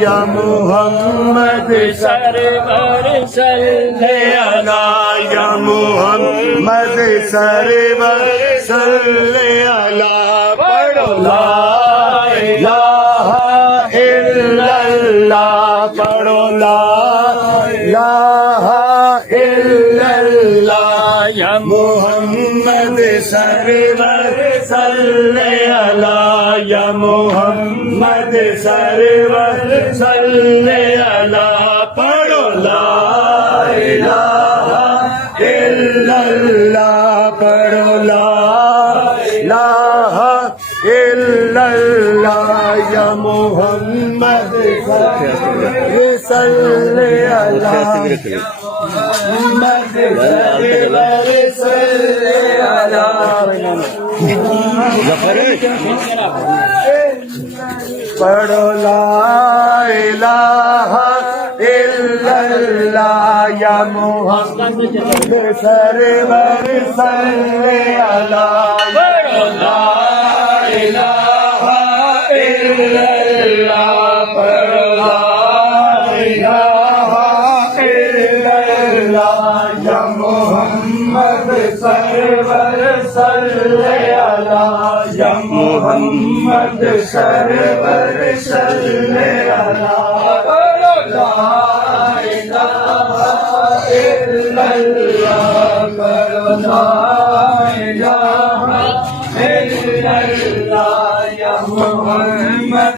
یا محمد سرور صلی علی یا محمد سرور صلی علی پڑھو لا الہ الا اللہ پڑھو لا الہ الا اللہ یا محمد سرور صلی علی یا محمد سرور صلی علی پڑھو لا الہ الا اللہ پڑھو لا الہ الا اللہ یا محمد سرور صلی علی محمد سرور صلی علی پڑھو لا الہ الا اللہ یا محمد سرور صلی علی پڑھو لا الہ الا اللہ پڑھو لا الہ الا اللہ یا محمد سرور صلی علی یا محمد سرور صلی علی پڑھو لا الہ الا اللہ پڑھو لا الہ الا اللہ یا محمد